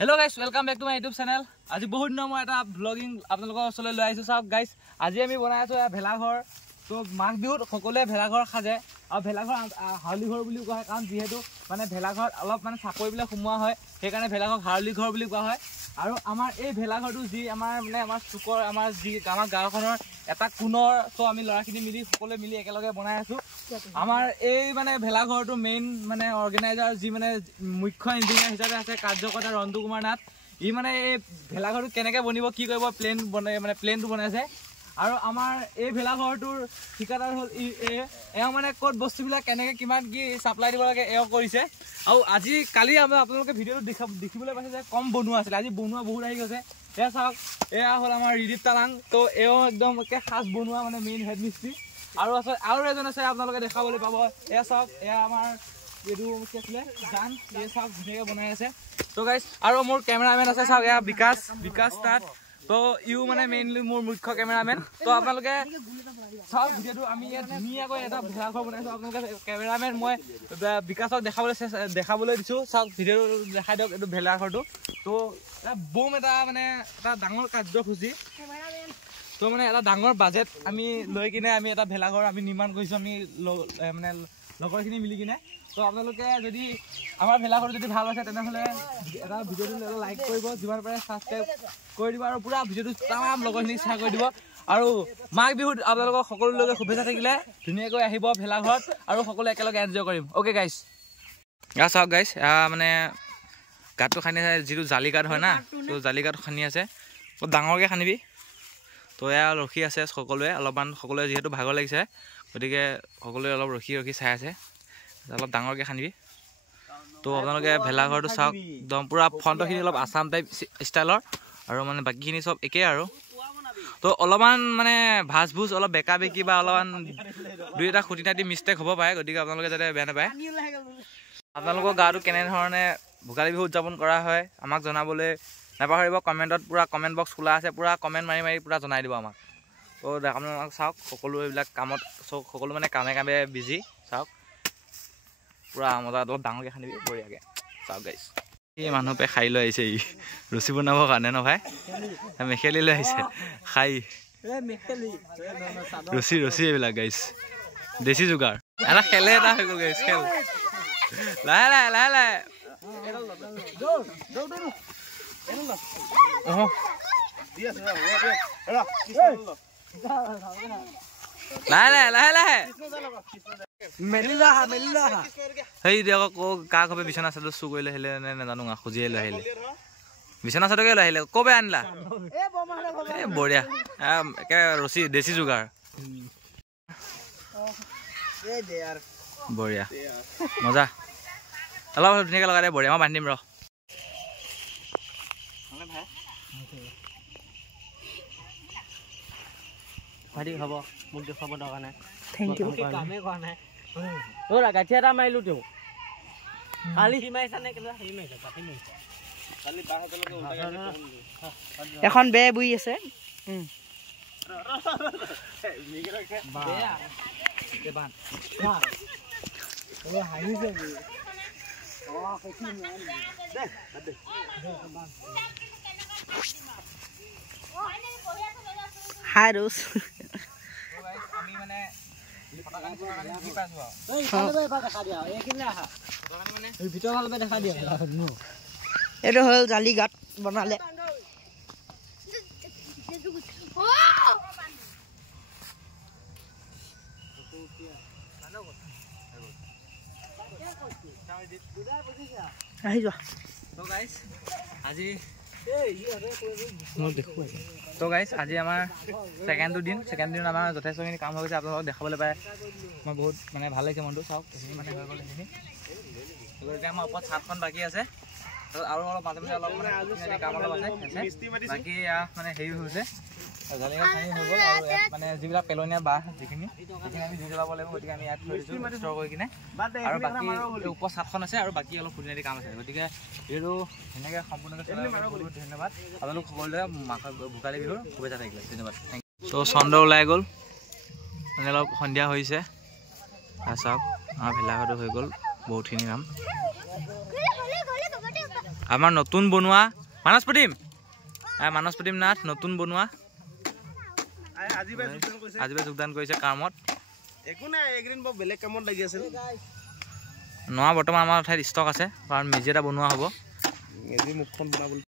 Hello guys, welcome back to my YouTube channel. আজি বহুত দিনৰ মই এটা ব্লগিং আপোনালোকৰ ওচৰলৈ লৈ আহিছো চাওক গাইস। আজি আমি বনাই আছো ভেলাঘৰ। তো মাঘ বিহুত সকলোৱে ভেলাঘৰ সাজে আৰু ভেলাঘৰ হাউলি ঘৰ বুলি কোৱা হয় কাৰণ যেহেতু মানে ভেলাঘৰ অলপ মানে চাপৰিবিলাক সোমোৱা হয় সেইকাৰণে ভেলাঘৰ হাউলি ঘৰ বুলি কোৱা হয়। আৰু আমাৰ এই ভেলাঘৰটো যি আমাৰ মানে আমাৰ চুকৰ আমাৰ যি আমাৰ গাঁওখনৰ এটা কোণৰ তো আমি ল'ৰাখিনি মিলি সকলোৱে মিলি একেলগে বনাই আছো। আমাৰ এই মানে ভেলাঘৰটো মেইন মানে অৰ্গেনাইজাৰ যি মানে মুখ্য ইঞ্জিনিয়াৰ হিচাপে আছে কাৰ্যকৰ্তা ৰন্তু কুমাৰ নাথ। ই মানে এই ভেলাঘৰটো কেনেকৈ বনিব কি কৰিব প্লেন বনাই মানে প্লেনটো বনাইছে। আৰু আমাৰ এই ভেলাঘৰটোৰ ঠিকাদাৰ হ'ল এওঁ মানে ক'ত বস্তুবিলাক কেনেকৈ কিমান কি ছাপ্লাই দিব লাগে এওঁ কৰিছে। আৰু আজি কালি আপোনালোকে ভিডিঅ'টো দেখিবলৈ পাইছে যে কম বনোৱা আছিলে, আজি বনোৱা বহুত আহি গৈছে। এয়া চাওক, এয়া হ'ল আমাৰ ৰিদীপ তালাং। তো এওঁ একদম একে সাজ বনোৱা মানে মেইন হেড মিস্ত্ৰী। আৰু আছে আৰু এজন আছে আপোনালোকে দেখাবলৈ পাব। এয়া চাওক, এয়া আমাৰ এইটো কি আছিলে গান, এই চাওক ধুনীয়াকৈ বনাই আছে। তো গাইজ আৰু মোৰ কেমেৰামেন আছে চাওক, এয়া বিকাশ তাত। তো ইউ মানে মেইনলি মোৰ মুখ্য কেমেৰামেন। তো আপোনালোকে চাওক ভিডিঅ'টো আমি ইয়াত ধুনীয়াকৈ এটা ভেলাঘৰ বনাইছোঁ। আপোনালোকে কেমেৰামেন মই বিকাশক দেখাবলৈ দিছোঁ। চাওক ভিডিঅ'টো দেখাই দিয়ক এইটো ভেলাঘৰটো। তো এটা বম এটা মানে এটা ডাঙৰ কাৰ্যসূচী। তো মানে এটা ডাঙৰ বাজেট আমি লৈ কিনে আমি এটা ভেলাঘৰ আমি নিৰ্মাণ কৰিছোঁ আমি মানে লগৰখিনি মিলি কিনে। তো আপোনালোকে যদি আমাৰ ভেলাঘৰ যদি ভাল আছে তেনেহ'লে এটা ভিডিঅ'টো লাইক কৰিব, যিমান পাৰে ছাবস্ক্ৰাইব কৰি দিব আৰু পূৰা ভিডিঅ'টো তামাম লগৰখিনিক শ্বেয়াৰ কৰি দিব। আৰু মাঘ বিহুত আপোনালোকক সকলোলৈকে শুভেচ্ছা থাকিলে ধুনীয়াকৈ আহিব ভেলাঘৰত আৰু সকলোৱে একেলগে এনজয় কৰিম। অ'কে গাইছ, এয়া চাওক গাইছ, মানে গাঁতটো খান্দি আছে যিটো জালি গাঁত হয় না, তো জালি গাঁত খান্দি আছে। বহুত ডাঙৰকৈ খান্দিবি। তো এয়া ৰখি আছে সকলোৱে অলপমান, সকলোৱে যিহেতু ভাগৰ লাগিছে গতিকে সকলোৱে অলপ ৰখি চাই আছে। অলপ ডাঙৰকৈ খান্দিবি। তো আপোনালোকে ভেলাঘৰটো চাওক, একদম পূৰা ফ্ৰণ্টৰখিনি অলপ আছাম টাইপ ষ্টাইলৰ আৰু মানে বাকীখিনি চব একেই আৰু। তো অলপমান মানে ভাজ ভুজ অলপ বেকা বেকি বা অলপমান দুই এটা খুটি নাটি মিষ্টেক হ'ব পাৰে, গতিকে আপোনালোকে যাতে বেয়া নাপায়। আপোনালোকৰ গাঁৱতো কেনেধৰণে ভোগালী বিহু উদযাপন কৰা হয় আমাক জনাবলৈ নাপাহৰিব। কমেণ্টত পূৰা কমেণ্ট বক্স খোলা আছে, পূৰা কমেণ্ট মাৰি পূৰা জনাই দিব আমাক। তো আপোনালোক চাওক সকলো এইবিলাক কামত সকলো মানে কামে বিজি। চাওক পূৰা মজা অলপ ডাঙৰকৈ খান্দিবি বঢ়িয়াকৈ। চাওক গাইছ, এই মানুহপে খাই লৈ আহিছে ই ৰছী বনাবৰ কাৰণে ন ভাই, মেখেলি লৈ আহিছে খাই ৰছী এইবিলাক গাইছ দেশী যোগাৰ। এটা খেলে এটা হৈ গ'ল গাইছ, খেল লাহে লাহে লাহে লাহে লাহে লাহে সেই দিয়ক কাক হবে বিচনা চাদৰ চুৰ কৰি লৈ আহিলে নে নাজানো, খুজিয়ে লৈ আহিলে বিচনা চাদৰকে লৈ আহিলে। ক'বে আনিলা? এই বঢ়িয়া, একে ৰছী দেশী যোগাৰ বঢ়িয়া মজা। অলপ ধুনীয়াকৈ লগাই দে, বঢ়িয়া মই বান্ধিম ৰ। হ'ব মোক দেখুৱাব দৰকাৰ নাই, থেংক ইউ। কামেই কৰা নাই গাঁঠি এটা মাৰিলোঁ তেওঁ কালি সি মাৰিছা নে কেলা হেৰি মাৰিছা কাটি মাৰিছা এখন বেৰ বুই আছে। হাই ৰোজ এইটো হ'ল জালি গাঁত বনালে। আহি যোৱা। তো গাইছ আজি আমাৰ ছেকেণ্ড দিন আমাৰ যথেষ্টখিনি কাম হৈ গৈছে। আপোনালোকক দেখাবলৈ পাই মই বহুত মানে ভাল লাগিছে মনটো। চাওক এইখিনি মানে হৈ গ'ল এইখিনি, গতিকে আমাৰ ওপৰত ছাদখন বাকী আছে আৰু অলপ মাজে মাজে অলপ মানে কাম অলপ আছে বাকী মানে হেৰি হৈছে জালিঘাট খানি হৈ গ'ল। আৰু ইয়াত মানে যিবিলাক পেলনীয়া বাঁহ যিখিনি আমি জুই জ্বলাব লাগিব, গতিকে আমি ইয়াত থৈ দিছোঁ ষ্ট'ৰ কৰি কিনে। আৰু বাকী ওপৰত ছাদখন আছে আৰু বাকী অলপ খুঁটি নাটি কাম আছে, গতিকে এইটো ধুনীয়াকৈ সম্পূৰ্ণকৈ চলাই বহুত ধন্যবাদ। আপোনালোক সকলোৱে ভোগালী বিহুৰ শুভেচ্ছা থাকিলে, ধন্যবাদ। তো চন্দ্ৰ ওলাই গ'ল, মানে অলপ সন্ধিয়া হৈছে। চাওক আমাৰ ভেলাঘৰটো হৈ গ'ল বহুতখিনি কাম। আমাৰ নতুন বনোৱা মানস প্ৰতিম নাথ নতুন বনোৱা আজি যোগদান কৰিছে কামত একো নাই একদিন বৰ বেলেগ কামত লাগি আছিল নোৱা বৰ্তমান আমাৰ ঠাইত ষ্টক আছে কাৰণ মেজি এটা বনোৱা হ'ব মেজি মুখখন বনাবলৈ